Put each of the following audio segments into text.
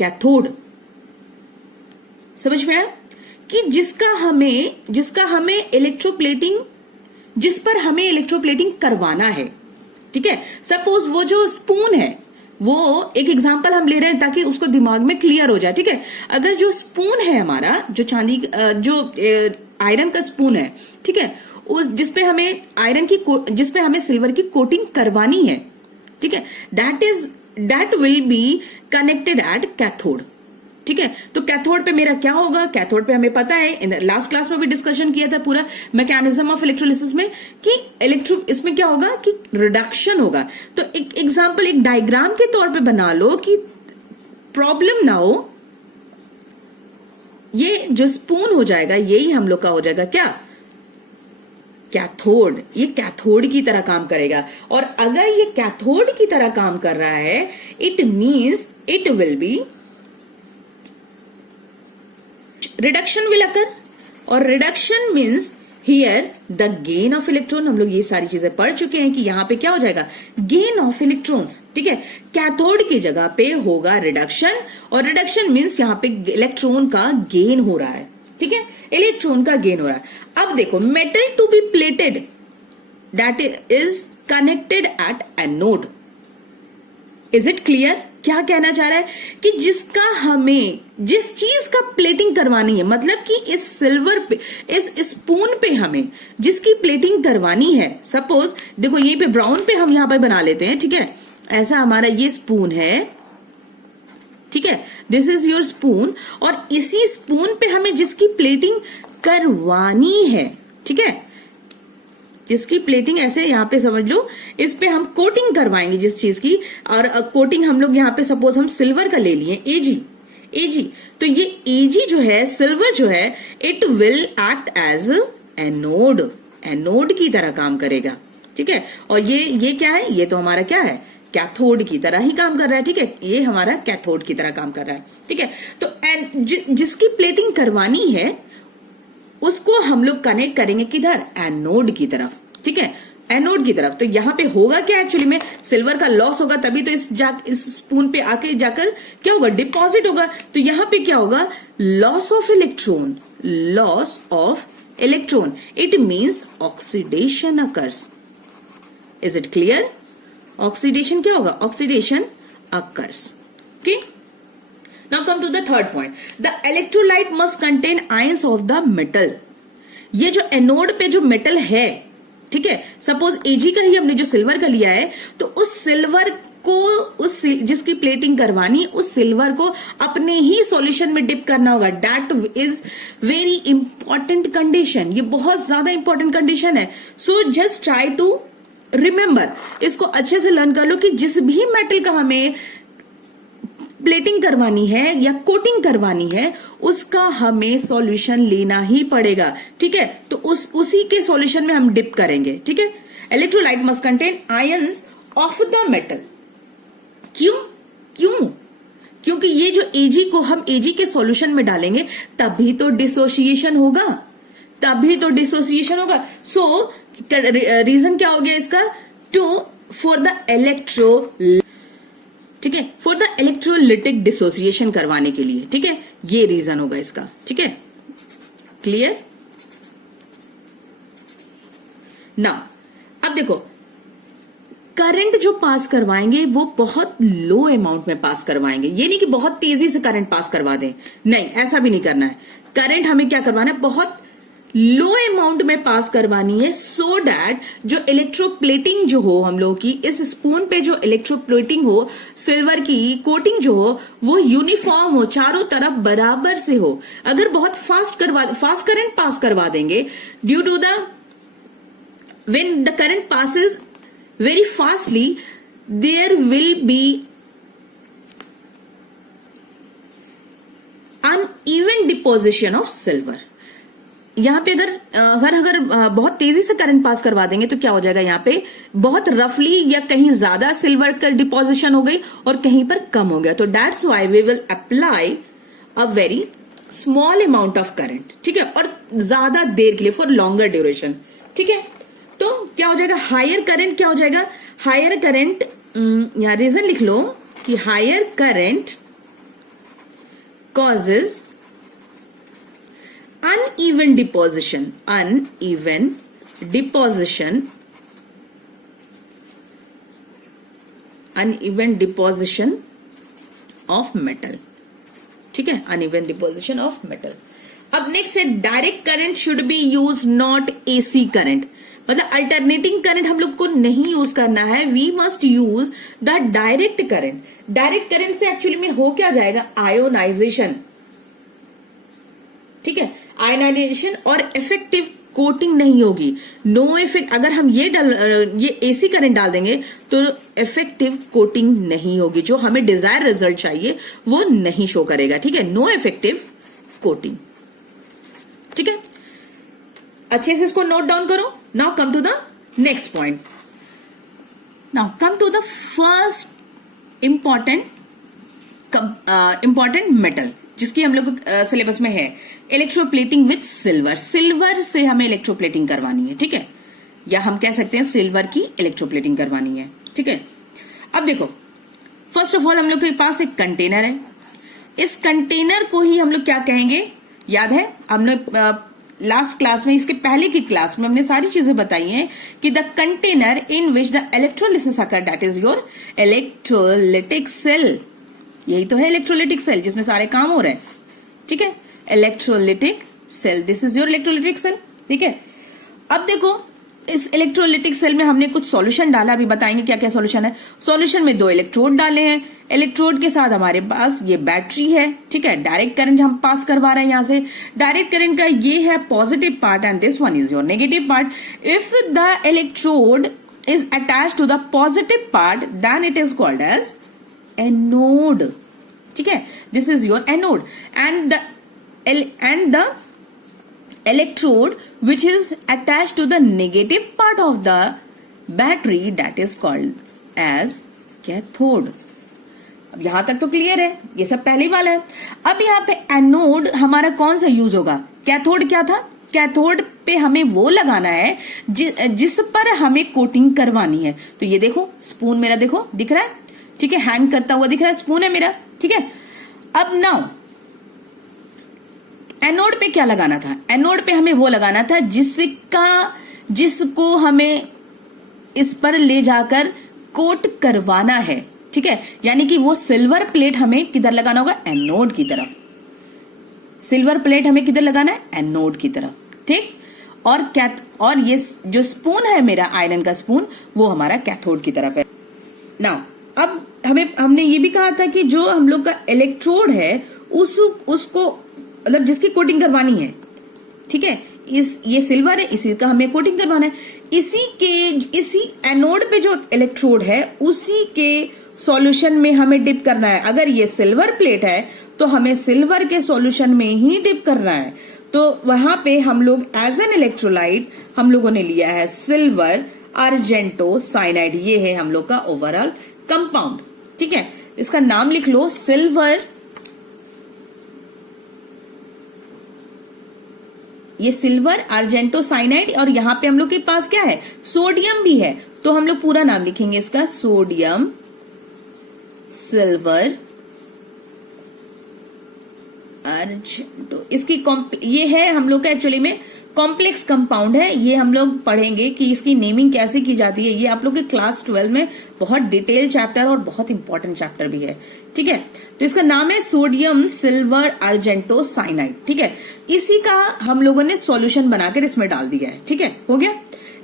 Cathode. समझ में आया कि जिसका हमें इलेक्ट्रोप्लेटिंग, जिस पर हमें इलेक्ट्रोप्लेटिंग करवाना है, ठीक है। सपोज वो जो स्पून है, वो एक एग्जांपल हम ले रहे हैं ताकि उसको दिमाग में क्लियर हो जाए, ठीक है। अगर जो स्पून है हमारा, जो चांदी जो आयरन का स्पून है, ठीक है, उस जिसपे हमें सिल्वर की कोटिंग करवानी है, ठीक है, that will be connected at cathode, ठीक है। तो कैथोड पे मेरा क्या होगा, कैथोड पे हमें पता है, लास्ट क्लास में भी डिस्कशन किया था पूरा मैकेनिज्म ऑफ इलेक्ट्रोलिसिस में, कि इसमें क्या होगा कि रिडक्शन होगा। तो एक एग्जांपल, एक डायग्राम के तौर पे बना लो कि प्रॉब्लम ना हो, ये जो स्पून हो जाएगा यही हम लोग का हो जाएगा क्या, कैथोड। ये कैथोड की तरह काम करेगा, और अगर ये कैथोड की तरह काम कर रहा है, it means it will be reduction will occur, और reduction means here the gain of electron. हम लोग ये सारी चीजें पढ़ चुके हैं कि यहां पे क्या हो जाएगा, गेन ऑफ इलेक्ट्रॉन्स, ठीक है। कैथोड की जगह पे होगा रिडक्शन, और रिडक्शन मीन्स यहां पे इलेक्ट्रॉन का गेन हो रहा है, ठीक है, इलेक्ट्रॉन का गेन हो रहा है। अब देखो, metal to be plated that is connected at anode. Is it clear? क्या कहना चाह रहा है कि जिसका हमें जिस चीज का प्लेटिंग करवानी है, मतलब कि इस सिल्वर पे, इस स्पून पे हमें जिसकी प्लेटिंग करवानी है, सपोज देखो यहीं पे ब्राउन पे हम यहां पे बना लेते हैं, ठीक है। ऐसा हमारा ये स्पून है, ठीक है, दिस इज योर स्पून, और इसी स्पून पे हमें जिसकी प्लेटिंग करवानी है, ठीक है, जिसकी प्लेटिंग ऐसे यहां पे समझ लो, इस पे हम कोटिंग करवाएंगे जिस चीज की, और कोटिंग हम लोग यहां पे सपोज हम सिल्वर का ले लिए, एजी। तो ये एजी जो है, सिल्वर जो है, it will act as anode की तरह काम करेगा, ठीक है। और ये क्या है, ये तो हमारा क्या है, कैथोड की तरह ही काम कर रहा है, ठीक है, ये हमारा कैथोड की तरह काम कर रहा है, ठीक है। तो जिसकी प्लेटिंग करवानी है उसको हम लोग कनेक्ट करेंगे किधर, एनोड की तरफ, ठीक है, एनोड की तरफ। तो यहां पे होगा क्या, एक्चुअली में सिल्वर का लॉस होगा, तभी तो इस स्पून पे आके जाकर क्या होगा, डिपॉजिट होगा। तो यहां पे क्या होगा, loss of electron, it means oxidation occurs. Is it clear? Oxidation क्या होगा, oxidation occurs, okay. Now come to the third point. The electrolyte must contain ions of the metal. ये जो एनोड पे जो मेटल है, ठीक है, सपोज एजी का ही हमने जो सिल्वर का लिया है, तो उस सिल्वर को जिसकी प्लेटिंग करवानी, उस सिल्वर को अपने ही सॉल्यूशन में डिप करना होगा। That is very important condition, ये बहुत ज्यादा इंपॉर्टेंट कंडीशन है। So just try to remember, इसको अच्छे से लर्न कर लो कि जिस भी मेटल का हमें प्लेटिंग करवानी है या कोटिंग करवानी है, उसका हमें सॉल्यूशन लेना ही पड़ेगा, ठीक है। तो उसी के सॉल्यूशन में हम डिप करेंगे, ठीक है। Electrolyte must contain ions of the metal. क्यों? क्योंकि ये जो एजी को हम एजी के सॉल्यूशन में डालेंगे, तभी तो डिसोसिएशन होगा, सो रीजन क्या हो गया इसका, फॉर द ठीक है, फॉर द इलेक्ट्रोलिटिक डिसोसिएशन करवाने के लिए, ठीक है, ये रीजन होगा इसका, ठीक है, क्लियर। नाउ अब देखो, करंट जो पास करवाएंगे वो बहुत लो अमाउंट में पास करवाएंगे। ये नहीं कि बहुत तेजी से करंट पास करवा दें, नहीं, ऐसा भी नहीं करना है। करंट हमें क्या करवाना है, बहुत लो अमाउंट में पास करवानी है, सो दैट जो इलेक्ट्रोप्लेटिंग जो हो हम लोग की, इस स्पून पे जो इलेक्ट्रोप्लेटिंग हो, सिल्वर की कोटिंग जो हो, वो यूनिफॉर्म हो, चारों तरफ बराबर से हो। अगर बहुत फास्ट करंट पास करवा देंगे, due to the when the current passes very fastly, there will be uneven deposition of silver. यहां पे अगर बहुत तेजी से करंट पास करवा देंगे तो क्या हो जाएगा, यहां पे बहुत रफली या कहीं ज्यादा सिल्वर का डिपोजिशन हो गई और कहीं पर कम हो गया। तो that's why we will apply a very small amount of current, ठीक है, और ज्यादा देर के लिए, फॉर लॉन्गर ड्यूरेशन, ठीक है। तो क्या हो जाएगा, हायर करंट क्या हो जाएगा, हायर करंट, यहां रीजन लिख लो कि higher current causes uneven deposition of metal. ठीक है, uneven deposition of metal. अब नेक्स्ट है direct current should be use not AC current, मतलब अल्टरनेटिंग करंट हम लोग को नहीं यूज करना है, we must use the direct current. Direct current से एक्चुअली में हो क्या जाएगा, आयोनाइजेशन. ठीक है, आयोनाइजेशन और इफेक्टिव कोटिंग नहीं होगी. नो इफेक्ट, अगर हम ये एसी करंट डाल देंगे तो इफेक्टिव कोटिंग नहीं होगी, जो हमें डिजायर रिजल्ट चाहिए वो नहीं शो करेगा. ठीक है, नो इफेक्टिव कोटिंग. ठीक है, अच्छे से इसको नोट डाउन करो. Now come to the next point. Now come to the first important metal जिसकी हम लोग सिलेबस में है, इलेक्ट्रोप्लेटिंग विथ सिल्वर. सिल्वर से हमें इलेक्ट्रोप्लेटिंग करवानी है. ठीक है, या हम कह सकते हैं सिल्वर की इलेक्ट्रोप्लेटिंग करवानी है. ठीक है, अब देखो, फर्स्ट ऑफ ऑल हम लोग के पास एक कंटेनर है. इस कंटेनर को ही हम लोग क्या कहेंगे, याद है हमने लास्ट क्लास में, इसके पहले की क्लास में हमने सारी चीजें बताई हैं कि the container in which the electrolysis occur, that is your electrolytic cell. यही तो है इलेक्ट्रोलिटिक सेल जिसमें सारे काम हो रहे हैं. ठीक है, electrolytic cell, this is your electrolytic cell. ठीक है, अब देखो इस इलेक्ट्रोलिटिक सेल में हमने कुछ सॉल्यूशन डाला, अभी बताएंगे क्या क्या सॉल्यूशन है. सॉल्यूशन में 2 इलेक्ट्रोड डाले हैं. इलेक्ट्रोड के साथ हमारे पास ये बैटरी है. ठीक है, डायरेक्ट करंट हम पास करवा रहे हैं यहां से. डायरेक्ट करंट का ये है positive part and this one is your negative part. If the electrode is attached to the positive part then it is called as anode. ठीक है, this is your anode. And the electrode which is attached to the negative part of the battery, that is called as cathode. अब यहां तक तो clear है, ये सब पहले वाला है. अब यहाँ पे एनोड हमारा कौन सा यूज होगा, कैथोड क्या था, कैथोड पे हमें वो लगाना है जिस पर हमें कोटिंग करवानी है. तो ये देखो स्पून मेरा देखो दिख रहा है. ठीक है, हैंग करता हुआ दिख रहा है, स्पून है मेरा. ठीक है, अब नाउ एनोड पे क्या लगाना था, एनोड पे हमें वो लगाना था जिसको हमें इस पर ले जाकर कोट करवाना है. ठीक है, यानी कि वो सिल्वर प्लेट हमें किधर लगाना होगा, एनोड की तरफ. सिल्वर प्लेट हमें किधर लगाना है, एनोड की तरफ. ठीक, और ये जो स्पून है मेरा आयरन का स्पून, वो हमारा कैथोड की तरफ है. नाउ अब हमने ये भी कहा था कि जो हम लोग का इलेक्ट्रोड है उसको मतलब जिसकी कोटिंग करवानी है. ठीक है, ये सिल्वर है, इसी का हमें कोटिंग करवाना है. इसी एनोड पे जो इलेक्ट्रोड है उसी के सॉल्यूशन में हमें डिप करना है. अगर ये सिल्वर प्लेट है तो हमें सिल्वर के सॉल्यूशन में ही डिप करना है. तो वहां पे हम लोग एज एन इलेक्ट्रोलाइट हम लोगों ने लिया है सिल्वर अर्जेंटो साइनाइड. ये है हम लोग का ओवरऑल कंपाउंड. ठीक है, इसका नाम लिख लो सिल्वर, ये सिल्वर अर्जेंटो साइनाइड. और यहां पे हम लोग के पास क्या है, सोडियम भी है. तो हम लोग पूरा नाम लिखेंगे इसका, सोडियम सिल्वर अर्जेंटो. इसकी ये है हम लोग का एक्चुअली में कॉम्प्लेक्स कंपाउंड है. ये हम लोग पढ़ेंगे कि इसकी नेमिंग कैसे की जाती है. ये आप लोग के क्लास 12 में बहुत डिटेल चैप्टर और बहुत इंपॉर्टेंट चैप्टर भी है. ठीक है, तो इसका नाम है सोडियम सिल्वर अर्जेंटो साइनाइड. ठीक है, इसी का हम लोगों ने सॉल्यूशन बनाकर इसमें डाल दिया है. ठीक है, हो गया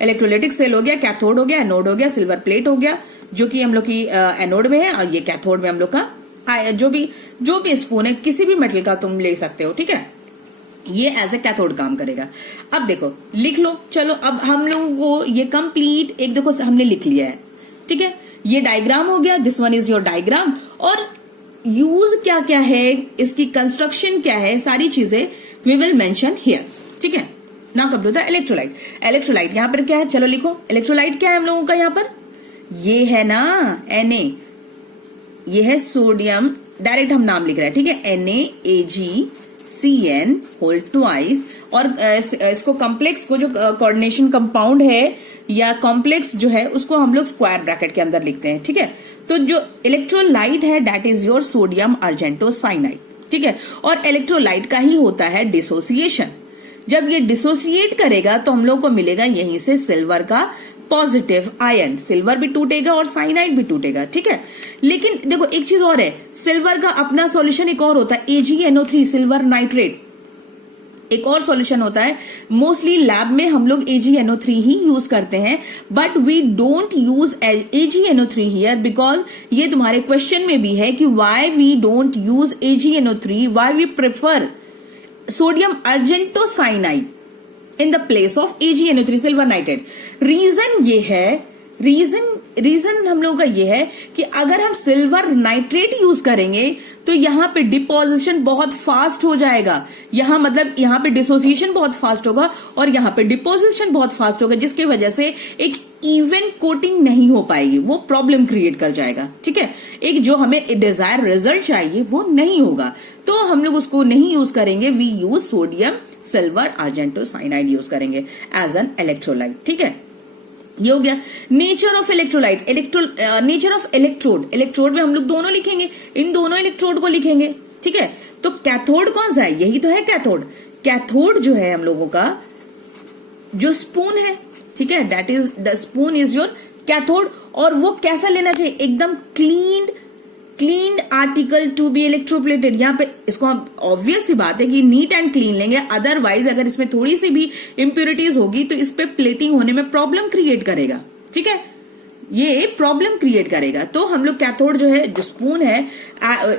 इलेक्ट्रोलाइटिक सेल, हो गया कैथोड, हो गया एनोड, हो गया सिल्वर प्लेट, हो गया जो कि हम लोग की एनोड में है, और ये कैथोड में हम लोग का जो भी स्पून है किसी भी मेटल का तुम ले सकते हो. ठीक है, ये एज ए कैथोड काम करेगा. अब देखो लिख लो, चलो अब हम लोगों को ये कंप्लीट एक देखो हमने लिख लिया है. ठीक है, ये डायग्राम हो गया, this one is your diagram. और यूज क्या क्या है, इसकी कंस्ट्रक्शन क्या है, सारी चीजें वी विल मेंशन हियर. ठीक है, now come to the electrolyte. Electrolyte यहाँ पर क्या है, चलो लिखो. इलेक्ट्रोलाइट क्या है हम लोगों का यहाँ पर, ये है ना Na, ये है सोडियम, डायरेक्ट हम नाम लिख रहे हैं. ठीक है, NaAgCN होल ट्वाइस. और इसको कॉम्प्लेक्स को जो कोऑर्डिनेशन कंपाउंड है या कॉम्प्लेक्स जो है उसको हम लोग स्क्वायर ब्रैकेट के अंदर लिखते हैं. ठीक है, तो जो इलेक्ट्रोलाइट है that is your sodium argentocyanide. ठीक है, और इलेक्ट्रोलाइट का ही होता है डिसोसिएशन। जब ये डिसोसिएट करेगा तो हम लोग को मिलेगा यहीं से सिल्वर का पॉजिटिव आयन, सिल्वर भी टूटेगा और साइनाइड भी टूटेगा, ठीक है। लेकिन देखो एक चीज और है, सिल्वर का अपना सॉल्यूशन एक और होता है, AgNO3 सिल्वर नाइट्रेट, एक और सॉल्यूशन होता है। मोस्टली लैब में हम लोग AgNO3 ही यूज करते हैं, but we don't use AgNO3 here because ये तुम्हारे क्वेश्चन में भी है कि why we don't use AgNO3, why we prefer sodium argentocyanide in the place of AgNO3 silver nitrate. Reason ये है, रीजन हम लोगों का ये है कि अगर हम सिल्वर नाइट्रेट यूज करेंगे तो यहां पे डिपोजिशन बहुत फास्ट हो जाएगा, यहां मतलब यहां पे डिसोसिएशन बहुत फास्ट होगा और यहां पे डिपोजिशन बहुत फास्ट होगा, जिसकी वजह से एक इवन कोटिंग नहीं हो पाएगी, वो प्रॉब्लम क्रिएट कर जाएगा, ठीक है। एक जो हमें डिजायर रिजल्ट चाहिए वो नहीं होगा, तो हम लोग उसको नहीं यूज करेंगे। We use sodium silver argentocyanide use करेंगे एज एन इलेक्ट्रोलाइट, ठीक है। ये हो गया nature of electrolyte. Nature of electrode, electrode में हम लोग दोनों लिखेंगे, इन दोनों इलेक्ट्रोड को लिखेंगे, ठीक है। तो कैथोड कौन सा है, यही तो है कैथोड। कैथोड जो है हम लोगों का जो स्पून है, ठीक है, that is the spoon is your cathode. और वो कैसा लेना चाहिए, एकदम cleaned article to be electroplated. यहाँ पे इसको हम ऑब्वियस सी बात है कि नीट एंड क्लीन लेंगे, अदरवाइज अगर इसमें थोड़ी सी भी इंप्योरिटीज होगी तो इस पे प्लेटिंग होने में प्रॉब्लम क्रिएट करेगा, ठीक है, ये प्रॉब्लम क्रिएट करेगा। तो हम लोग कैथोड जो है, जो स्पून है,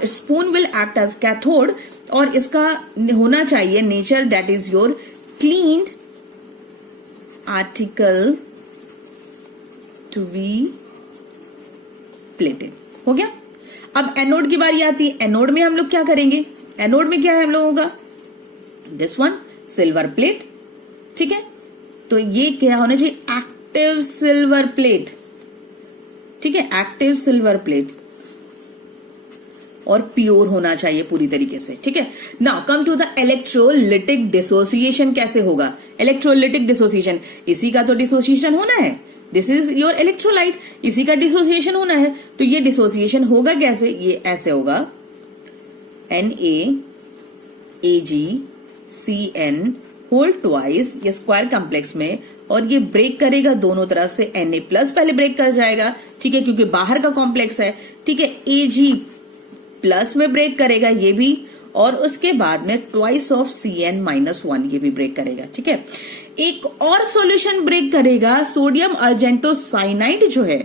spoon will act as cathode और इसका होना चाहिए nature that is your cleaned article to be plated. हो गया। अब एनोड की बारी आती है। एनोड में हम लोग क्या करेंगे, एनोड में क्या है हम लोगों का, दिस वन सिल्वर प्लेट, ठीक है। तो ये क्या होना चाहिए, एक्टिव सिल्वर प्लेट, ठीक है, एक्टिव सिल्वर प्लेट, और प्योर होना चाहिए पूरी तरीके से, ठीक है। Now come to the electrolytic dissociation. कैसे होगा इलेक्ट्रोलिटिक डिसोसिएशन, इसी का तो डिसोसिएशन होना है, दिस इज योर इलेक्ट्रोलाइट, इसी का डिसोसिएशन होना है। तो ये डिसोसिएशन होगा कैसे, ये ऐसे होगा NaAgCN होल ट्वाइस, ये स्क्वायर कॉम्प्लेक्स में, और ये ब्रेक करेगा दोनों तरफ से, Na प्लस पहले ब्रेक कर जाएगा, ठीक है, क्योंकि बाहर का कॉम्प्लेक्स है, ठीक है। Ag प्लस में ब्रेक करेगा ये भी, और उसके बाद में ट्वाइस ऑफ Cn-1 ये भी ब्रेक करेगा, ठीक है। एक और सॉल्यूशन ब्रेक करेगा, सोडियम अर्जेंटोसाइनाइड जो है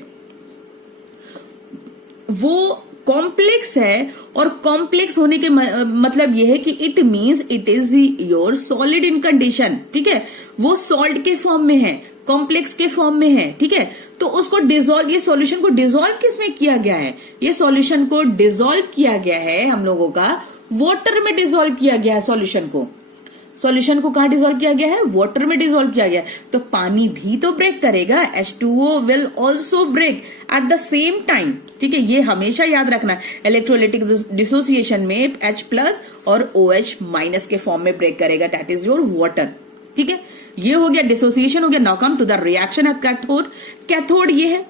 वो कॉम्प्लेक्स है, और कॉम्प्लेक्स होने के मतलब यह है कि it means it is your solid in condition, ठीक है, वो सॉल्ट के फॉर्म में है, कॉम्प्लेक्स के फॉर्म में है, ठीक है। तो उसको डिसॉल्व, ये सॉल्यूशन को डिसॉल्व किसमें किया गया है, ये सॉल्यूशन को डिसॉल्व किया गया है हम लोगों का वाटर में डिसॉल्व किया गया है। सॉल्यूशन को कहां डिसॉल्व किया गया है, वाटर में डिसॉल्व किया गया है। तो पानी भी तो ब्रेक करेगा, H2O will also break at the same time, ठीक है, ये हमेशा याद रखना। इलेक्ट्रोलिटिक डिसोसिएशन में H प्लस और OH माइनस के फॉर्म में ब्रेक करेगा, दैट इज योर वाटर, ठीक है। ये हो गया डिसोसिएशन हो गया। Now come to the reaction at cathode. Cathode ये है,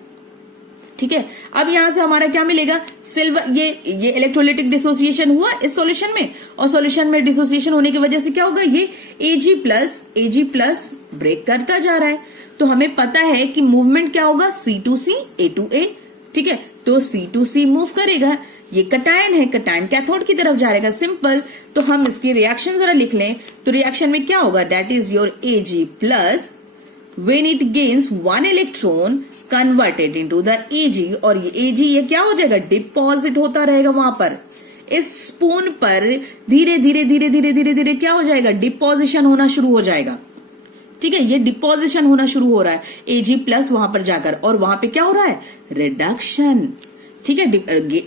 ठीक है। अब यहां से हमारा क्या मिलेगा, सिल्वर, ये इलेक्ट्रोलिटिक डिसोसिएशन हुआ इस सॉल्यूशन में, और सॉल्यूशन में डिसोसिएशन होने की वजह से क्या होगा, ये Ag प्लस ब्रेक करता जा रहा है। तो हमें पता है कि मूवमेंट क्या होगा, C2C A2A, ठीक है। तो C2C मूव करेगा, ये कटायन है, कटायन कैथोड की तरफ जाएगा, सिंपल। तो हम इसकी रिएक्शन जरा लिख लें, तो रिएक्शन में क्या होगा, that is your Ag plus when it gains one electron converted into the Ag, और ये Ag ये क्या हो जाएगा, डिपॉजिट होता रहेगा वहां पर, इस स्पून पर धीरे धीरे धीरे धीरे धीरे धीरे क्या हो जाएगा, डिपोजिशन होना शुरू हो जाएगा, ठीक है। ये डिपोजिशन होना शुरू हो रहा है Ag प्लस वहां पर जाकर, और वहां पे क्या हो रहा है, रिडक्शन, ठीक है।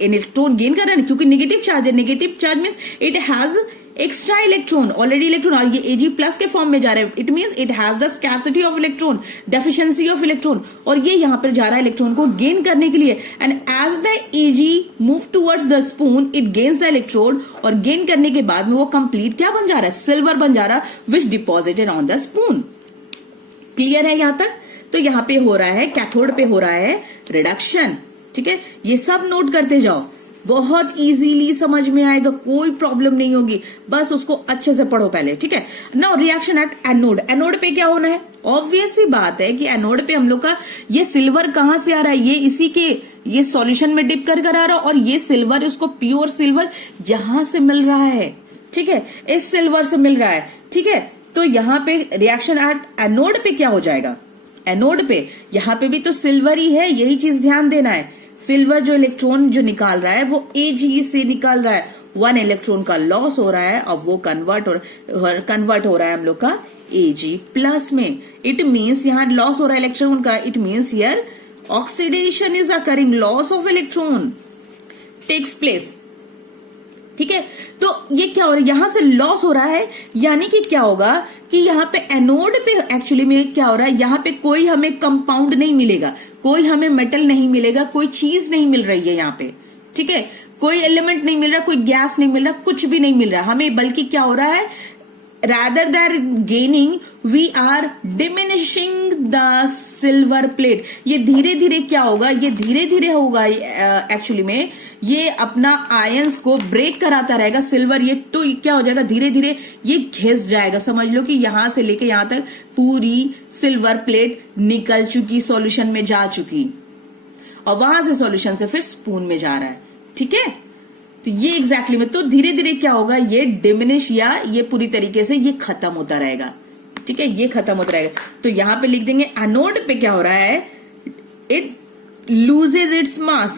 इलेक्ट्रॉन गेन कर रहा है क्योंकि नेगेटिव चार्ज है, negative charge means it has extra electron, already electron, और ये Ag प्लस के फॉर्म में जा रहा है, it means it has the scarcity of electron, deficiency of electron, और ये यहां पर जा रहा है इलेक्ट्रॉन को गेन करने के लिए। And as the Ag move towards the spoon, it gains the electrode, और गेन करने के बाद में वो कंप्लीट क्या बन जा रहा है, सिल्वर बन जा रहा है, which deposited on the spoon. Clear है यहां तक। तो यहां पे हो रहा है, कैथोड पे हो रहा है रिडक्शन, ठीक है। ये सब नोट करते जाओ, बहुत इजीली समझ में आएगा, कोई प्रॉब्लम नहीं होगी, बस उसको अच्छे से पढ़ो पहले, ठीक है। Now reaction at anode, anode पे क्या होना है, ऑब्वियस सी बात है कि एनोड पे हम लोग का ये सिल्वर कहां से आ रहा है, ये इसी के ये सॉल्यूशन में डिप कर आ रहा है, और ये सिल्वर उसको प्योर सिल्वर यहां से मिल रहा है, ठीक है, इस सिल्वर से मिल रहा है, ठीक है। तो यहाँ पे रिएक्शन एट एनोड पे क्या हो जाएगा, एनोड पे यहाँ पे भी तो सिल्वर ही है, यही चीज ध्यान देना है। सिल्वर जो इलेक्ट्रॉन जो निकाल रहा है वो Ag से निकाल रहा है, 1 इलेक्ट्रॉन का लॉस हो रहा है, अब वो कन्वर्ट हो रहा है हम लोग का Ag प्लस में। इट मीन्स यहाँ लॉस हो रहा है इलेक्ट्रॉन का, it means here oxidation is occurring, loss of electron takes place, ठीक है। तो ये क्या हो रहा है, यहां से लॉस हो रहा है, यानी कि क्या होगा कि यहाँ पे एनोड पे एक्चुअली में क्या हो रहा है, यहाँ पे कोई हमें कंपाउंड नहीं मिलेगा, कोई हमें मेटल नहीं मिलेगा, कोई चीज नहीं मिल रही है यहाँ पे, ठीक है, कोई एलिमेंट नहीं मिल रहा, कोई गैस नहीं मिल रहा, कुछ भी नहीं मिल रहा हमें, बल्कि क्या हो रहा है, rather than gaining we are diminishing the silver plate। ये धीरे धीरे क्या होगा, ये धीरे धीरे होगा एक्चुअली में ये अपना आयंस को ब्रेक कराता रहेगा सिल्वर, ये तो क्या हो जाएगा, धीरे धीरे ये घिस जाएगा। समझ लो कि यहां से लेके यहां तक पूरी सिल्वर प्लेट निकल चुकी, सॉल्यूशन में जा चुकी, और वहां से सॉल्यूशन से फिर स्पून में जा रहा है, ठीक है। तो ये एग्जैक्टली में तो धीरे धीरे क्या होगा, ये डिमिनिश या ये पूरी तरीके से ये खत्म होता रहेगा, ठीक है, ये खत्म होता रहेगा। तो यहां पे लिख देंगे एनोड पे क्या हो रहा है, it loses its mass,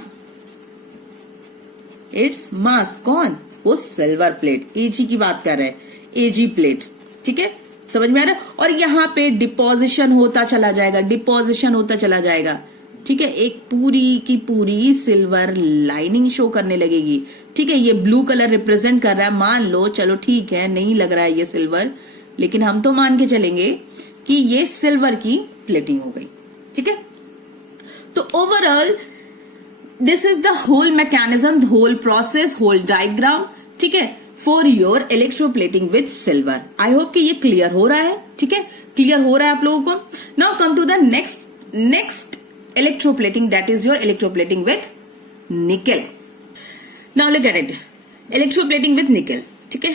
its mass, कौन, वो सिल्वर प्लेट, Ag की बात कर रहे हैं, Ag प्लेट, ठीक है, समझ में आ रहा है। और यहां पे डिपोजिशन होता चला जाएगा, डिपोजिशन होता चला जाएगा, ठीक है, एक पूरी की पूरी सिल्वर लाइनिंग शो करने लगेगी, ठीक है। ये ब्लू कलर रिप्रेजेंट कर रहा है, मान लो, चलो ठीक है, नहीं लग रहा है ये सिल्वर, लेकिन हम तो मान के चलेंगे कि ये सिल्वर की प्लेटिंग हो गई, ठीक है। तो overall this is the whole mechanism, whole process, whole diagram, ठीक है, for your electroplating with silver. I hope कि ये क्लियर हो रहा है, ठीक है, क्लियर हो रहा है आप लोगों को। Now come to the next electroplating, that is your electroplating with nickel. Now look at it, electroplating with nickel, ठीक है।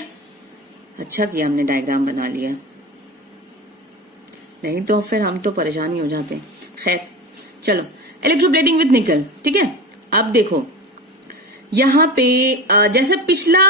अच्छा किया हमने डायग्राम बना लिया, नहीं तो फिर हम तो परेशानी हो जाते हैं। खैर चलो, इलेक्ट्रोप्लेटिंग विथ निकल, ठीक है। अब देखो यहाँ पे जैसे पिछला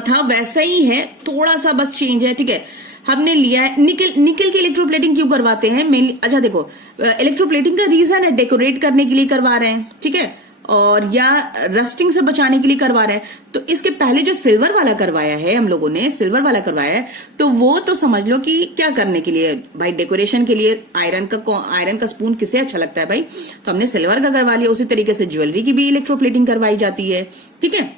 था वैसा ही है, थोड़ा सा बस चेंज है, ठीक है। हमने लिया है निकल की इलेक्ट्रोप्लेटिंग क्यों करवाते हैं मेनली, अच्छा देखो इलेक्ट्रोप्लेटिंग का रीजन है डेकोरेट करने के लिए करवा रहे हैं, ठीक है, और या रस्टिंग से बचाने के लिए करवा रहे हैं। तो इसके पहले जो सिल्वर वाला करवाया है हम लोगों ने, सिल्वर वाला करवाया है, तो वो तो समझ लो कि क्या करने के लिए भाई, डेकोरेशन के लिए। आयरन का स्पून किसे अच्छा लगता है भाई, तो हमने सिल्वर का करवा लिया। उसी तरीके से ज्वेलरी की भी इलेक्ट्रोप्लेटिंग करवाई जाती है, ठीक है।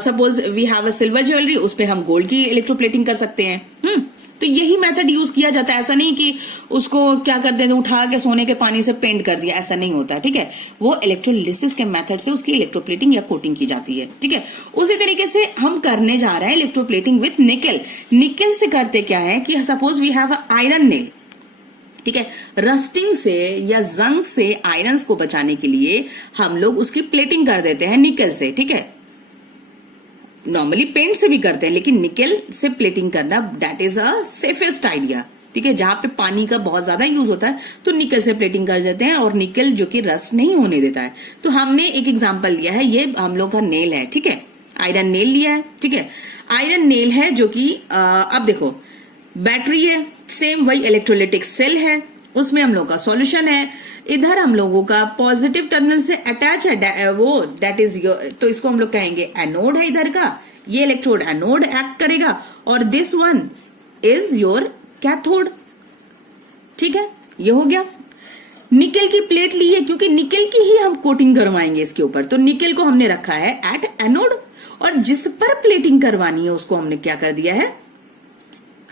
Suppose we have a silver jewellery, उस पर हम गोल्ड की इलेक्ट्रोप्लेटिंग कर सकते हैं। तो यही मेथड यूज किया जाता है, ऐसा नहीं कि उसको क्या करते हैं उठा के सोने के पानी से पेंट कर दिया, ऐसा नहीं होता, ठीक है। वो इलेक्ट्रोलिसिस के मेथड से उसकी इलेक्ट्रोप्लेटिंग या कोटिंग की जाती है, ठीक है। उसी तरीके से हम करने जा रहे हैं इलेक्ट्रोप्लेटिंग विथ निकल। निकल से करते क्या है कि suppose we have iron nail, ठीक है, रस्टिंग से या जंग से आयरन को बचाने के लिए हम लोग उसकी प्लेटिंग कर देते हैं निकल से, ठीक है। नॉर्मली पेंट से भी करते हैं, लेकिन निकल से प्लेटिंग करना that is a safest idea, ठीक है। जहां पे पानी का बहुत ज्यादा यूज होता है तो निकल से प्लेटिंग कर देते हैं, और निकल जो कि रस्ट नहीं होने देता है। तो हमने एक एग्जांपल लिया है, ये हम लोग का नेल है, ठीक है, आयरन नेल लिया है, ठीक है। आयरन नेल है जो कि अब देखो बैटरी है, सेम वही इलेक्ट्रोलिटिक सेल है, उसमें हम लोग का सॉल्यूशन है, इधर हम लोगों का पॉजिटिव टर्मिनल से अटैच है वो दैट इज योर, तो इसको हम लोग कहेंगे एनोड है इधर का, ये इलेक्ट्रोड एनोड एक्ट करेगा, और this one is your cathode, ठीक है। ये हो गया। निकल की प्लेट ली है क्योंकि निकल की ही हम कोटिंग करवाएंगे इसके ऊपर, तो निकल को हमने रखा है एट एनोड, और जिस पर प्लेटिंग करवानी है उसको हमने क्या कर दिया है,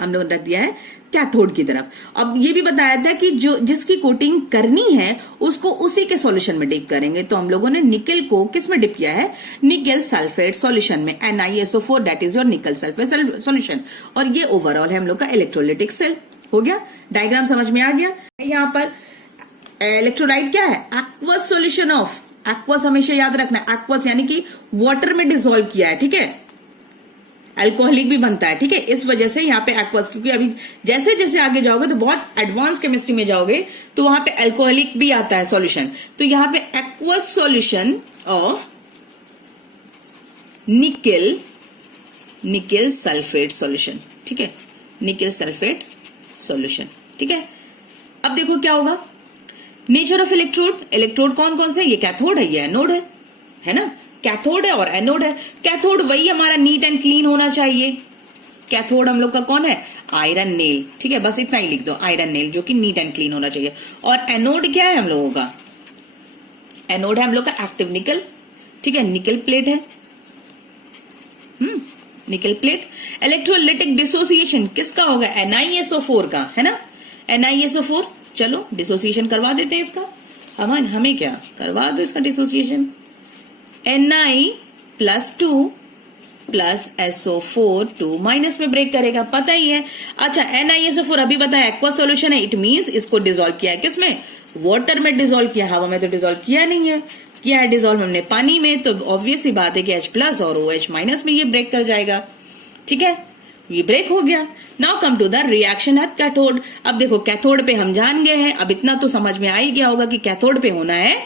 हम लोग रख दिया है कैथोड की तरफ। अब ये भी बताया था कि जो जिसकी कोटिंग करनी है उसको उसी के सॉल्यूशन में डिप करेंगे, तो हम लोगों ने निकल को किस में डिप किया है, निकल सल्फेट सॉल्यूशन में, NiSO4 दैट इज योर निकल सल्फेट सॉल्यूशन। और ये ओवरऑल है हम लोग का इलेक्ट्रोलिटिक सेल। हो गया, डायग्राम समझ में आ गया। यहाँ पर इलेक्ट्रोलाइट क्या है, एक्वस सॉल्यूशन ऑफ एक्वस हमेशा याद रखना, एक्वस यानी कि वाटर में डिसॉल्व किया है, ठीक है। अल्कोहलिक भी बनता है, ठीक है। इस वजह से यहाँ पे एक्वस, क्योंकि अभी जैसे जैसे आगे जाओगे तो बहुत एडवांस केमिस्ट्री में जाओगे तो वहां पे अल्कोहलिक भी आता है सॉल्यूशन। तो यहाँ पे aqueous solution of nickel sulphate solution, ठीक है, निकेल सल्फेट सॉल्यूशन, ठीक है। अब देखो क्या होगा, नेचर ऑफ इलेक्ट्रोड, इलेक्ट्रोड कौन कौन से, ये कैथोड है, ये एनोड है ना, कैथोड है और एनोड है। कैथोड वही हमारा नीट एंड क्लीन होना चाहिए। कैथोड हम लोग का कौन है, आयरन नेल, ठीक है, बस इतना ही लिख दो, आयरन नेल, जो कि नीट एंड क्लीन होना चाहिए। और एनोड क्या है हम लोगों का, एनोड है हम लोग का एक्टिव निकल, ठीक है, निकल प्लेट है, निकल प्लेट। इलेक्ट्रोलिटिक डिसोसिएशन किसका होगा, NiSO4 का, है ना, NiSO4। चलो डिसोसिएशन करवा देते हैं इसका, हमें क्या करवा दो इसका dissociation. Na+2 plus SO4 2 minus में ब्रेक करेगा, पता ही है। अच्छा, NiSO4 अभी बताया एक्वा सॉल्यूशन है, इट मींस इसको डिसॉल्व किया है किसमें, वाटर में डिसॉल्व किया, हवा में तो डिसॉल्व किया नहीं है, किया है डिसॉल्व हमने पानी में, तो ऑब्वियस ही बात है कि H+ और OH- में ये ब्रेक कर जाएगा, ठीक है, ये ब्रेक हो गया। Now come to the reaction at cathode. अब देखो कैथोड पे हम जान गए हैं, अब इतना तो समझ में आ ही गया होगा कि कैथोड पे होना है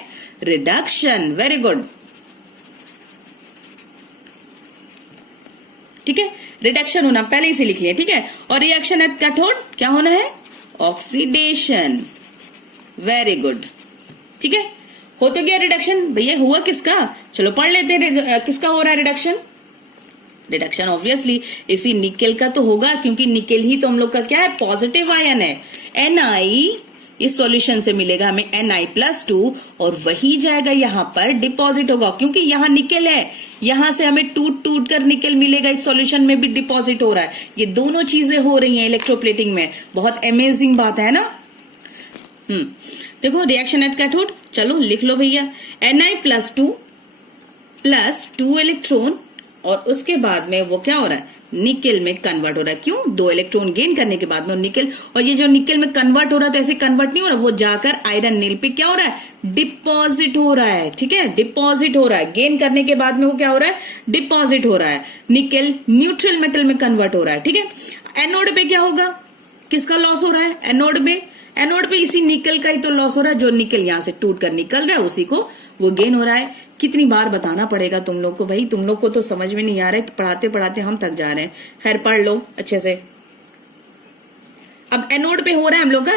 रिडक्शन, वेरी गुड, ठीक है, रिडक्शन होना, पहले ही से लिख लिया, ठीक है। और रिएक्शन एट कैथोड क्या होना है, ऑक्सीडेशन, वेरी गुड, ठीक है। हो तो गया रिडक्शन, भैया हुआ किसका, चलो पढ़ लेते हैं किसका हो रहा है रिडक्शन। रिडक्शन ऑब्वियसली इसी निकेल का तो होगा, क्योंकि निकेल ही तो हम लोग का क्या है, पॉजिटिव आयन है। Na इस सॉल्यूशन से मिलेगा हमें Na+2 और वही जाएगा यहाँ पर डिपॉजिट होगा, क्योंकि यहाँ निकेल है, यहां से हमें टूट टूट कर निकेल मिलेगा, इस सॉल्यूशन में भी डिपॉजिट हो रहा है। ये दोनों चीजें हो रही हैं इलेक्ट्रोप्लेटिंग में, बहुत अमेजिंग बात है ना। देखो रिएक्शन एट कैथोड, चलो लिख लो भैया, Na+2 प्लस 2 इलेक्ट्रॉन, और उसके बाद में वो क्या हो रहा है, निकेल में कन्वर्ट हो रहा है। क्यों, 2 इलेक्ट्रॉन गेन करने के बाद में निकेल, और ये जो निकेल में कन्वर्ट हो रहा था ऐसे कन्वर्ट नहीं हो रहा, वो जाकर आयरन नेल पे क्या हो रहा है, डिपॉजिट हो रहा है, ठीक है, डिपॉजिट हो रहा है, गेन करने के बाद में वो क्या हो रहा है, डिपॉजिट हो रहा है, निकेल न्यूट्रल मेटल में कन्वर्ट हो रहा है, ठीक है। एनोड पे क्या होगा, किसका लॉस हो रहा है, एनोड पे इसी निकल का ही तो लॉस हो रहा है, जो निकल यहां से टूट कर निकल रहा है उसी को वो गेन हो रहा है। कितनी बार बताना पड़ेगा तुम लोग को, भाई तुम लोग को तो समझ में नहीं आ रहा है कि पढ़ाते पढ़ाते हम थक जा रहे हैं। खैर पढ़ लो अच्छे से। अब एनोड पे हो रहा है हम लोग का,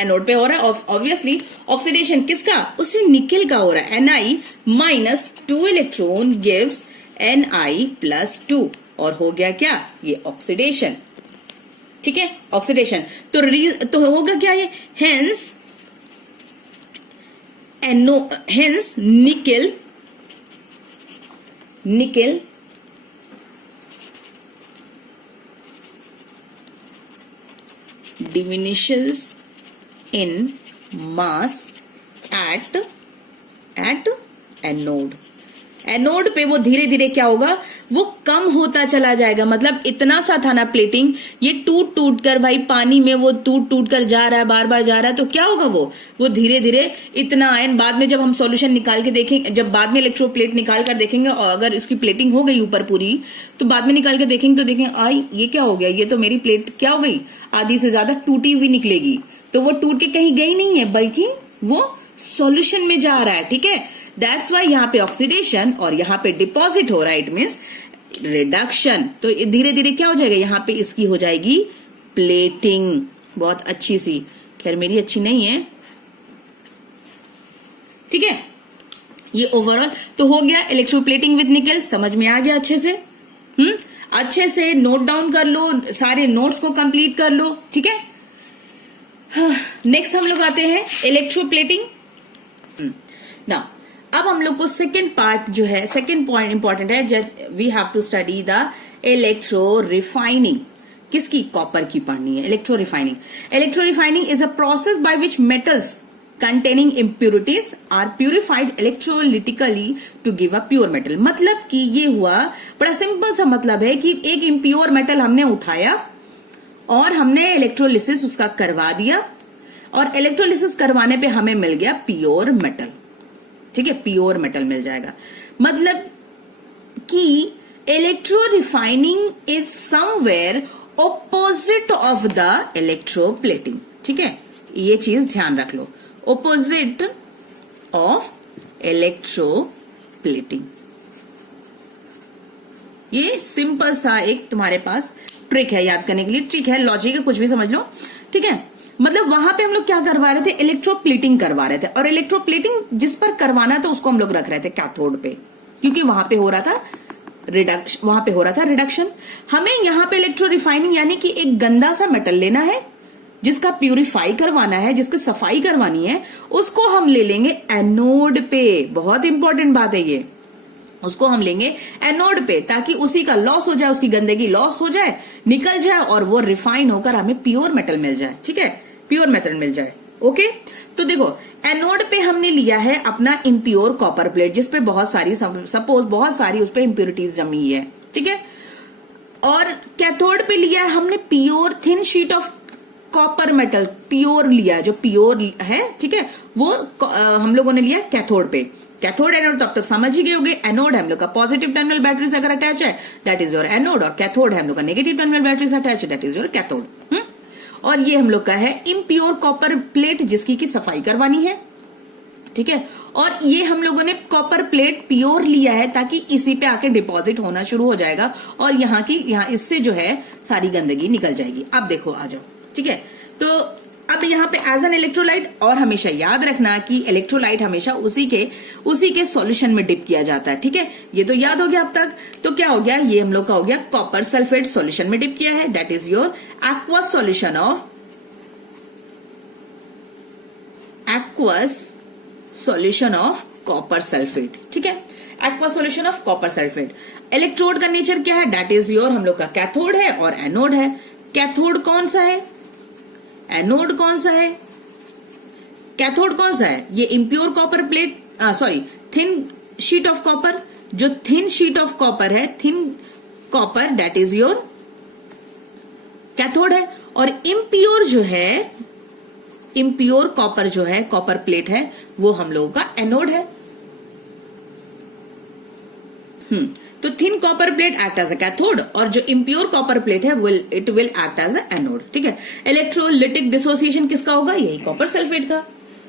एनोड पे हो रहा है ऑब्वियसली ऑक्सीडेशन, किसका, उससे निकेल का हो रहा है। Na-2 इलेक्ट्रॉन गिव्स Na+2 और हो गया क्या, ये ऑक्सीडेशन, ठीक है, ऑक्सीडेशन। तो होगा क्या ये, hence nickel diminishes in mass at anode. Anode पे वो धीरे धीरे क्या होगा, वो कम होता चला जाएगा। मतलब इतना सा था ना प्लेटिंग, ये टूट टूट कर भाई पानी में वो टूट टूट कर जा रहा है, बार बार जा रहा है, तो क्या होगा वो धीरे धीरे इतना आयन, बाद में जब हम सॉल्यूशन निकाल के देखेंगे, जब बाद में इलेक्ट्रोप्लेट निकाल कर देखेंगे और अगर इसकी प्लेटिंग हो गई ऊपर पूरी, तो बाद में निकाल के देखेंगे तो देखेंगे आई ये क्या हो गया, ये तो मेरी प्लेट क्या हो गई, आधी से ज्यादा टूटी हुई निकलेगी। तो वो टूट के कहीं गई नहीं है, बल्कि वो सॉल्यूशन में जा रहा है, ठीक है। दैट्स वाई यहाँ पे ऑक्सीडेशन और यहाँ पे डिपॉजिट हो रहा है, इट मीन्स रिडक्शन। तो धीरे धीरे क्या हो जाएगा, यहाँ पे इसकी हो जाएगी प्लेटिंग बहुत अच्छी सी। खैर मेरी अच्छी नहीं है, ठीक है। ये ओवरऑल तो हो गया इलेक्ट्रोप्लेटिंग विद निकल, समझ में आ गया अच्छे से। अच्छे से नोट डाउन कर लो, सारे नोट्स को कंप्लीट कर लो, ठीक है। नेक्स्ट हम लोग आते हैं इलेक्ट्रोप्लेटिंग। ना अब हम लोग को सेकेंड पार्ट जो है, सेकेंड पॉइंट इंपॉर्टेंट है, we have to study the electrorefining. किसकी, कॉपर की पढ़नी है। Electrorefining is a process by which metals containing impurities are purified electrolytically to give a pure metal। मतलब कि ये हुआ, बड़ा सिंपल सा मतलब है कि एक इम्प्योर मेटल हमने उठाया और हमने इलेक्ट्रोलिसिस उसका करवा दिया, और इलेक्ट्रोलिसिस करवाने पे हमें मिल गया प्योर मेटल। ठीक है, प्योर मेटल मिल जाएगा। मतलब कि electro refining is somewhere opposite of the electroplating. ठीक है, ये चीज ध्यान रख लो, ऑपोजिट ऑफ इलेक्ट्रोप्लेटिंग। ये सिंपल सा एक तुम्हारे पास ट्रिक है याद करने के लिए, ट्रिक है, लॉजिक है, कुछ भी समझ लो। ठीक है, मतलब वहां पे हम लोग क्या करवा रहे थे, इलेक्ट्रोप्लेटिंग करवा रहे थे, और इलेक्ट्रोप्लेटिंग जिस पर करवाना था उसको हम लोग रख रहे थे कैथोड पे, क्योंकि वहां पे हो रहा था रिडक्शन। हमें यहाँ पे इलेक्ट्रो रिफाइनिंग यानी कि एक गंदा सा मेटल लेना है जिसका प्यूरिफाई करवाना है, जिसकी सफाई करवानी है, उसको हम ले लेंगे एनोड पे। बहुत इंपॉर्टेंट बात है ये, उसको हम लेंगे एनोड पे, ताकि उसी का लॉस हो जाए, उसकी गंदगी लॉस हो जाए, निकल जाए, और वो रिफाइन होकर हमें प्योर मेटल मिल जाए। ठीक है, प्योर मेटल मिल जाए। ओके, तो देखो एनोड पे हमने लिया है अपना इम्प्योर कॉपर प्लेट, जिसपे बहुत सारी सपोज बहुत सारी उस पे इम्प्योरिटीज जमी है। ठीक है, और कैथोड पे लिया है हमने pure thin sheet of copper metal, pure लिया, जो प्योर है। ठीक है, वो हम लोगों ने लिया कैथोड पे। कैथोड एनोड तब तक समझ ही गए होंगे। एनोड है हम लोग का पॉजिटिव टर्मिनल बैटरी से अगर अटैच है, दैट इज योर एनोड, और कैथोड है हम लोग का नेगेटिव टर्मिनल बैटरी से अटैच है, दैट इज योर कैथोड। और ये हम लोग का है इम्प्योर कॉपर प्लेट, जिसकी की सफाई करवानी है। ठीक है, और ये हम लोगों ने कॉपर प्लेट प्योर लिया है ताकि इसी पे आके डिपॉजिट होना शुरू हो जाएगा, और यहाँ इससे जो है सारी गंदगी निकल जाएगी। अब देखो आ जाओ। ठीक है, तो अब यहाँ पे एज एन इलेक्ट्रोलाइट, और हमेशा याद रखना कि इलेक्ट्रोलाइट हमेशा उसी के सॉल्यूशन में डिप किया जाता है। ठीक है, ये तो याद हो गया अब तक। तो क्या हो गया, ये हम लोग का हो गया कॉपर सल्फेट सॉल्यूशन में डिप किया है, that is your aqueous solution of copper sulphate. ठीक है, aqua solution of copper sulphate. Electrode का नेचर क्या है, दैट इज योर हम लोग का कैथोड है और एनोड है। कैथोड कौन सा है, एनोड कौन सा है, कैथोड कौन सा है, ये impure copper plate, thin sheet of copper. जो थिन शीट ऑफ कॉपर है, thin copper, that is your cathode है। और इम्प्योर कॉपर जो है, कॉपर प्लेट है, वो हम लोगों का एनोड है। तो thin copper plate act as a cathode, और जो इम्प्योर कॉपर प्लेट है it will act as a anode. ठीक है, इलेक्ट्रोलिटिक डिसोसिएशन किसका होगा, यही कॉपर सल्फेट का।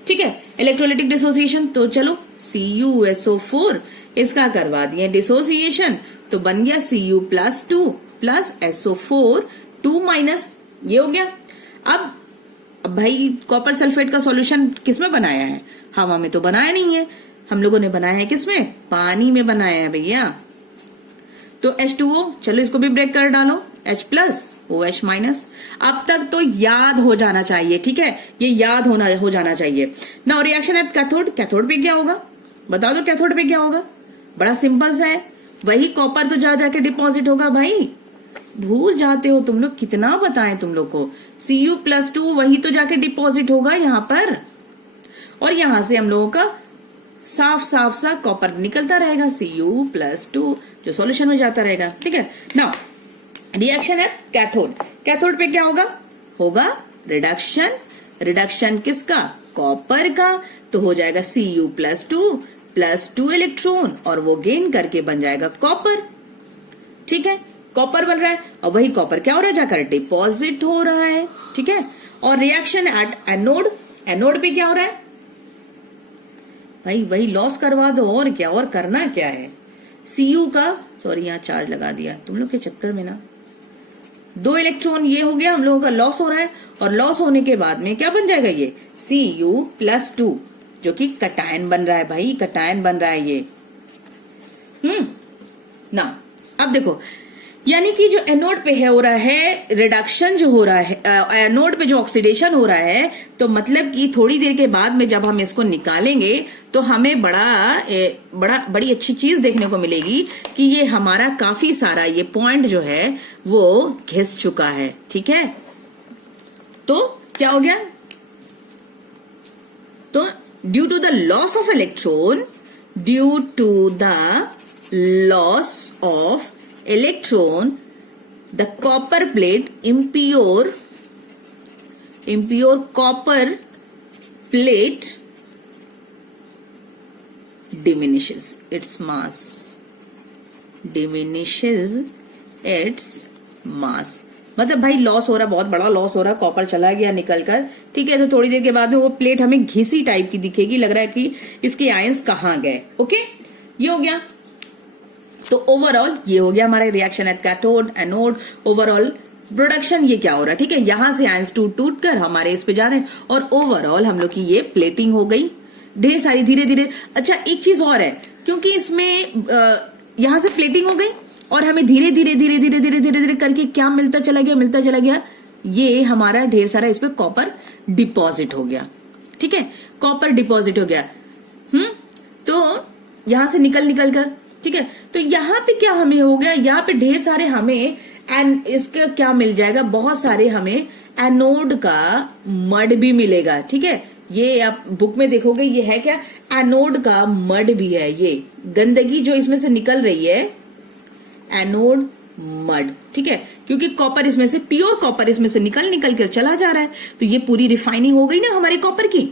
ठीक है, इलेक्ट्रोलिटिक डिसोसिएशन, तो चलो CuSO4 इसका करवा दिए डिसोसिएशन, तो बन गया Cu+2 प्लस SO4 2-, ये हो गया। अब भाई कॉपर सल्फेट का सॉल्यूशन किसमें बनाया है, हवा में तो बनाया नहीं है, हम लोगों ने बनाया है किसमें, पानी में बनाया है भैया। तो H2O, चलो इसको भी ब्रेक कर डालो, H+ OH-। अब तक तो याद हो जाना चाहिए। ठीक है, ये याद हो जाना चाहिए। Now reaction at cathode, cathode पे क्या होगा, बता दो कैथोड पे क्या होगा, बड़ा सिंपल सा है, वही कॉपर तो जाके डिपॉजिट होगा। भाई भूल जाते हो तुम लोग, कितना बताएं तुम लोग को, Cu+2 वही तो जाके डिपॉजिट होगा यहाँ पर, और यहां से हम लोगों का साफ सा कॉपर निकलता रहेगा, Cu+2 जो सॉल्यूशन में जाता रहेगा। ठीक है, now reaction at cathode, cathode पे क्या होगा रिडक्शन किसका, कॉपर का, तो हो जाएगा Cu+2 प्लस 2 इलेक्ट्रॉन, और वो गेन करके बन जाएगा कॉपर। ठीक है, कॉपर बन रहा है, और वही कॉपर क्या हो रहा है, जाकर डिपॉजिट हो रहा है। ठीक है, और रिएक्शन एट एनोड, एनोड पे क्या हो रहा है भाई, वही लॉस करवा दो, और क्या, और करना क्या है। Cu का, सॉरी यहाँ चार्ज लगा दिया तुम लोग के चक्कर में ना, 2 इलेक्ट्रॉन ये हो गया, हम लोगों का लॉस हो रहा है, और लॉस होने के बाद में क्या बन जाएगा, ये Cu+2 जो कि कटायन बन रहा है। भाई कटायन बन रहा है ये। ना अब देखो, यानी कि जो एनोड पे है हो रहा है रिडक्शन, जो हो रहा है एनोड पे जो ऑक्सीडेशन हो रहा है, तो मतलब कि थोड़ी देर के बाद में जब हम इसको निकालेंगे तो हमें बड़ी अच्छी चीज देखने को मिलेगी कि ये हमारा काफी सारा ये पॉइंट जो है वो घिस चुका है। ठीक है, तो क्या हो गया, तो due to the loss of electron, electron, the copper plate, impure copper plate diminishes its mass, diminishes its mass। मतलब भाई लॉस हो रहा, बहुत बड़ा लॉस हो रहा, कॉपर चला गया निकल कर, ठीक है। तो थोड़ी देर के बाद में वो प्लेट हमें घिसी टाइप की दिखेगी, लग रहा है कि इसके आयंस कहाँ गए। ओके, ये हो गया। तो ओवरऑल ये हो गया हमारा reaction at cathode anode. Overall production ये क्या हो रहा है, ठीक है, यहां से आयंस टूट टूट कर हमारे इस पे जा रहे हैं और ओवरऑल हम लोग की ये प्लेटिंग हो गई ढेर सारी धीरे धीरे। अच्छा, एक चीज और है, क्योंकि इसमें यहां से प्लेटिंग हो गई और हमें धीरे धीरे धीरे धीरे धीरे धीरे धीरे करके क्या मिलता चला गया, ये हमारा ढेर सारा इस पे कॉपर डिपॉजिट हो गया, ठीक है, कॉपर डिपॉजिट हो गया। तो यहां से निकल कर, ठीक है। तो यहाँ पे क्या हमें हो गया, यहाँ पे ढेर सारे हमें इसका क्या मिल जाएगा, बहुत सारे हमें एनोड का मड भी मिलेगा, ठीक है। ये आप बुक में देखोगे, ये है क्या, एनोड का मड भी है, ये गंदगी जो इसमें से निकल रही है, एनोड मड, ठीक है, क्योंकि कॉपर इसमें से, प्योर कॉपर इसमें से निकल कर चला जा रहा है। तो ये पूरी रिफाइनिंग हो गई ना हमारी कॉपर की,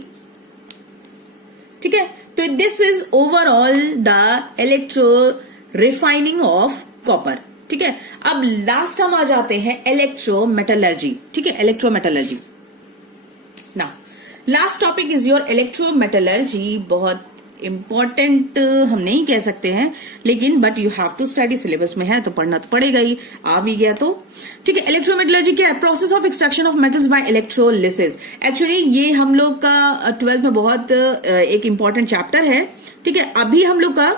ठीक है। तो this is overall the electro refining of copper, ठीक है। अब लास्ट हम आ जाते हैं इलेक्ट्रोमेटलर्जी, ठीक है, electrometallurgy. Now last topic is your electrometallurgy. बहुत इंपॉर्टेंट हम नहीं कह सकते हैं, लेकिन but you have to study, syllabus में है तो पढ़ना तो पड़ेगा ही, आ भी गया तो, ठीक है। इलेक्ट्रोमेटलर्जी क्या है, process of extraction of metals by electrolysis. Actually ये हम लोग का 12th में बहुत एक इंपॉर्टेंट चैप्टर है, ठीक है। अभी हम लोग का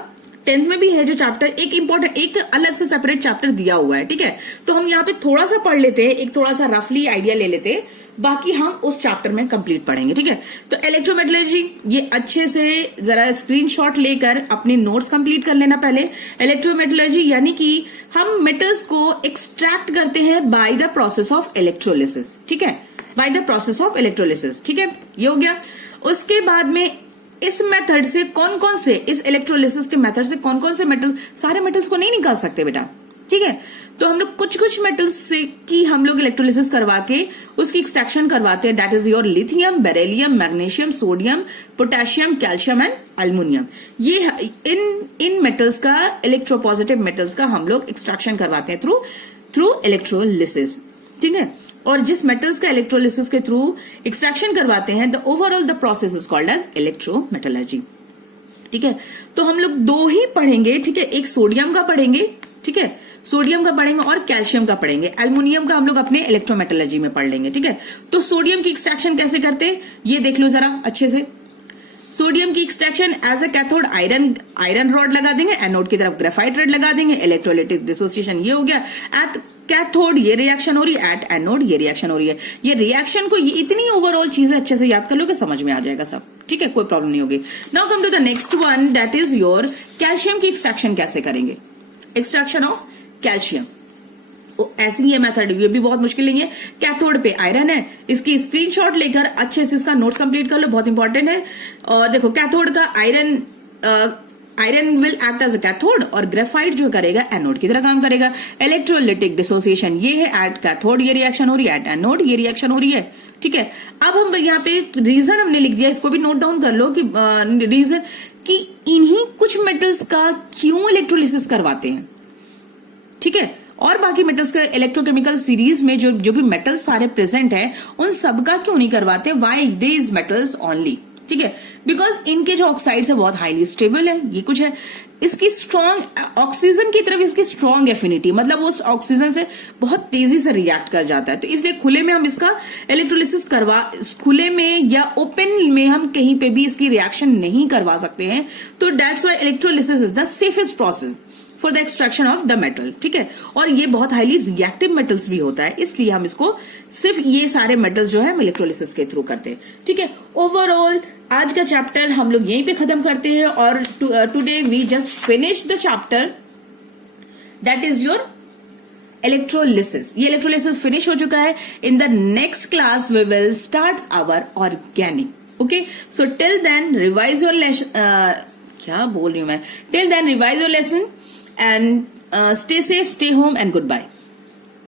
10th में भी है जो चैप्टर, एक इंपॉर्टेंट, एक अलग से सेपरेट चैप्टर दिया हुआ है, ठीक है। तो हम यहाँ पे थोड़ा सा पढ़ लेते हैं, एक थोड़ा सा रफली आइडिया ले लेते हैं, बाकी हम उस चैप्टर में कंप्लीट पढ़ेंगे, ठीक है। तो इलेक्ट्रोमेटलर्जी, ये अच्छे से जरा स्क्रीनशॉट लेकर अपने नोट्स कंप्लीट कर लेना पहले। इलेक्ट्रोमेटलर्जी यानी कि हम मेटल्स को एक्सट्रैक्ट करते हैं by the process of electrolysis, ठीक है, by the process of electrolysis, ठीक है, ये हो गया। उसके बाद में इस मेथड से कौन कौन से, इस इलेक्ट्रोलिसिस के मेथड से कौन कौन से मेटल, सारे मेटल्स को नहीं निकाल सकते बेटा, ठीक है। तो हम लोग कुछ मेटल्स से की हम लोग इलेक्ट्रोलिसिस करवा के उसकी एक्सट्रैक्शन करवाते हैं, that is your lithium, beryllium, magnesium, sodium, potassium, calcium and aluminium. ये इन मेटल्स का, इलेक्ट्रोपॉजिटिव मेटल्स का हम लोग एक्सट्रैक्शन करवाते हैं थ्रू इलेक्ट्रोलिसिस, ठीक है। और जिस मेटल्स का इलेक्ट्रोलिसिस के थ्रू एक्सट्रैक्शन करवाते हैं, the overall the process is called as electrometallurgy, ठीक है। तो हम लोग दो ही पढ़ेंगे, ठीक है, एक सोडियम का पढ़ेंगे, ठीक है, सोडियम का पढ़ेंगे और कैल्शियम का पढ़ेंगे। एल्युमिनियम का हम लोग अपने इलेक्ट्रोमेटलर्जी में पढ़ लेंगे, ठीक है। तो सोडियम की एक्सट्रैक्शन कैसे करते हैं ये देख लो जरा अच्छे से। सोडियम की extraction as a cathode iron rod लगा देंगे, एनोड की तरफ ग्रेफाइट रॉड लगा देंगे, इलेक्ट्रोलाइटिक डिसोसिएशन ये हो गया। एट कैथोड ये रिएक्शन हो रही है, एट एनोड ये रिएक्शन हो रही है। ये रिएक्शन को, ये इतनी ओवरऑल चीजें अच्छे से याद कर लो कि समझ में आ जाएगा सब, ठीक है, कोई प्रॉब्लम नहीं होगी। Now come to the next one, that is your calcium की एक्सट्रैक्शन कैसे करेंगे, एक्सट्रैक्शन ऑफ कैल्शियम। ऐसी ये मेथड, ये भी बहुत मुश्किल नहीं है। कैथोड पे आयरन है, इसकी स्क्रीनशॉट लेकर अच्छे से इसका नोट्स कंप्लीट कर लो, बहुत इंपॉर्टेंट है। और देखो कैथोड का iron will act as a cathode और ग्रेफाइट जो करेगा एनोड की तरह काम करेगा। इलेक्ट्रोलाइटिक डिसोसिएशन ये है, एट कैथोड ये रिएक्शन हो रही है, एट एनोड ये रिएक्शन हो रही है, ठीक है। अब हम यहाँ पे रीजन हमने लिख दिया, इसको भी नोट डाउन कर लो कि रीजन कि इन्हीं कुछ मेटल्स का क्यों इलेक्ट्रोलिसिस करवाते हैं, ठीक है। और बाकी मेटल्स का इलेक्ट्रोकेमिकल सीरीज में जो भी मेटल्स सारे प्रेजेंट है उन सब का क्यों नहीं करवाते, व्हाई दीज मेटल्स ओनली, ठीक है। बिकॉज इनके जो ऑक्साइड्स है बहुत हाईली स्टेबल है, ये कुछ है, इसकी स्ट्रॉन्ग ऑक्सीजन की तरफ इसकी स्ट्रॉन्ग एफिनिटी, मतलब उस ऑक्सीजन से बहुत तेजी से रिएक्ट कर जाता है। तो इसलिए खुले में हम इसका इलेक्ट्रोलिसिस खुले में या ओपन में हम कहीं पे भी इसकी रिएक्शन नहीं करवा सकते हैं। तो that's why electrolysis is the safest process for the extraction of the metal, ठीक है। और ये बहुत हाईली रिएक्टिव मेटल्स भी होता है, इसलिए हम इसको सिर्फ ये सारे मेटल्स जो है हम इलेक्ट्रोलिसिस के थ्रू करते हैं, ठीक है। ओवरऑल आज का चैप्टर हम लोग यहीं पे खत्म करते हैं और today we just finish the chapter that is your electrolysis. ये इलेक्ट्रोलिसिस फिनिश हो चुका है। In the next class we will start our organic, okay. So till then revise your lesson, क्या बोल रही हूं मैं, till then revise your lesson and stay safe, stay home and goodbye.